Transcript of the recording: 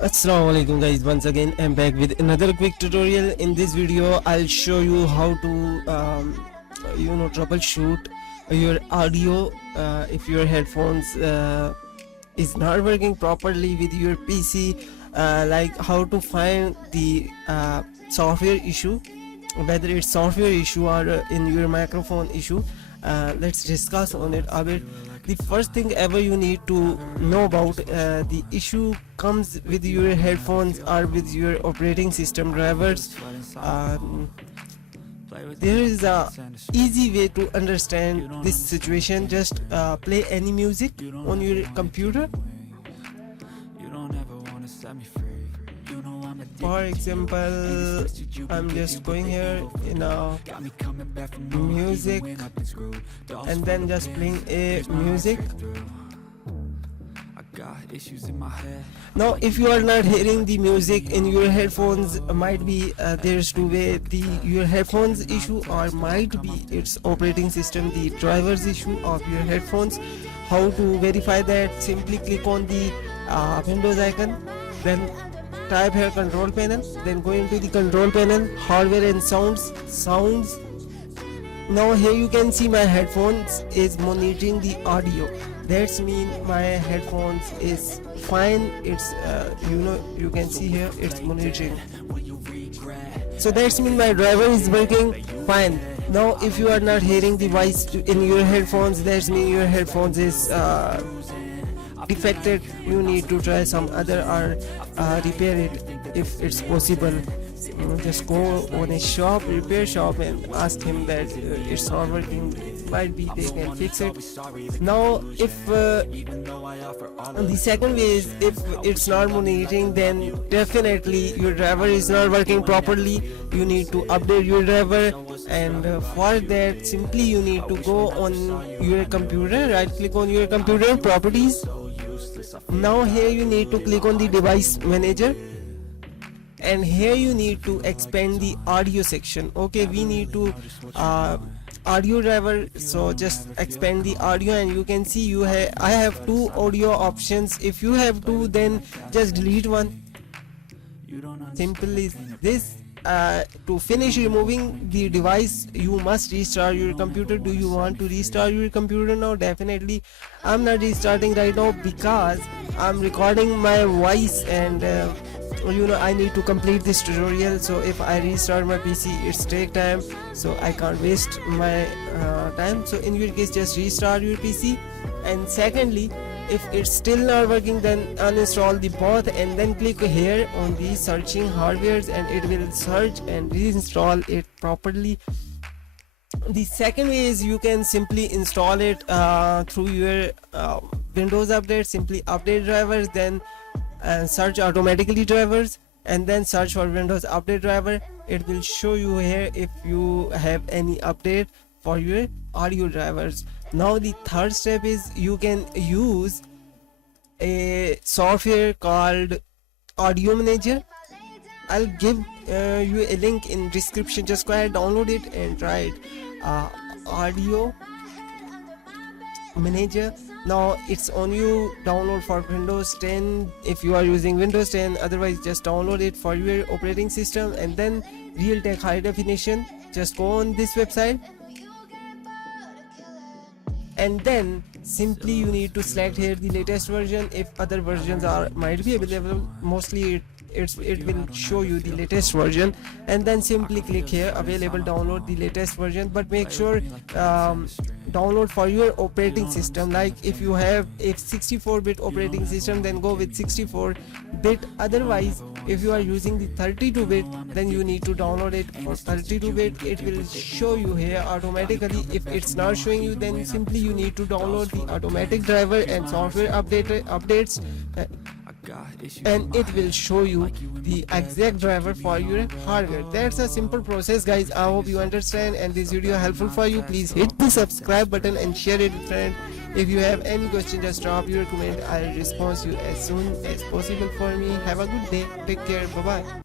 Assalamu alaikum guys, once again I'm back with another quick tutorial. In this video I'll show you how to troubleshoot your audio if your headphones is not working properly with your PC, like how to find the software issue, whether it's software issue or in your microphone issue. Let's discuss on it a bit. The first thing ever you need to know about the issue comes with your headphones or with your operating system drivers. There is a easy way to understand this situation. Just play any music on your computer. For example, I'm just going here in a music and then just playing a music. Now if you are not hearing the music in your headphones, might be there's two way, your headphones issue, or might be it's operating system, the drivers issue of your headphones. How to verify that? Simply click on the Windows icon, then type here control panel, then go into the control panel, hardware and sounds. Now here you can see my headphones is monitoring the audio. That's mean my headphones is fine. It's you can see here it's monitoring, so that's mean my driver is working fine. Now if you are not hearing the voice in your headphones, that's mean your headphones is defected. You need to try some other or repair it if it's possible. Just go on a repair shop and ask him that it's not working. Might be they can fix it. Now if the second way is, if it's not monitoring, then definitely your driver is not working properly. You need to update your driver, and for that simply you need to go on your computer, right click on your computer, properties. Now here you need to click on the device manager, and here you need to expand the audio section. Okay, we need to audio driver, so just expand the audio, and you can see I have two audio options. If you have two, then just delete one. Simple is this. To finish removing the device, you must restart your computer. Do you want to restart your computer now? Definitely I'm not restarting right now because I'm recording my voice, and I need to complete this tutorial. So if I restart my PC, it's take time, so I can't waste my time. So in your case, just restart your PC. And secondly, if it's still not working, then uninstall the both, and then click here on the searching hardwares, and it will search and reinstall it properly. The second way is you can simply install it through your Windows update. Simply update drivers, then search automatically drivers, and then search for Windows update driver. It will show you here if you have any update for your audio drivers. Now the third step is you can use a software called Audio Manager. I'll give you a link in description. Just go ahead, download it and try it. Audio Manager. Now it's on you. Download for Windows 10 if you are using Windows 10. Otherwise just download it for your operating system. And then Realtek high definition. Just go on this website, and then simply you need to select here the latest version. If other versions might be available, mostly it will show you the latest version, and then simply click here available, download the latest version. But make sure download for your operating system. Like if you have a 64-bit operating system, then go with 64-bit. Otherwise if you are using the 32-bit, then you need to download it for 32-bit. It will show you here automatically. If it's not showing you, then simply you need to download the automatic driver and software updates, and it will show you the exact driver for your hardware. That's a simple process, guys. I hope you understand, and this video helpful for you. Please hit the subscribe button and share it with friends. If you have any question, just drop your comment. I'll respond to you as soon as possible. For me, have a good day. Take care. Bye bye.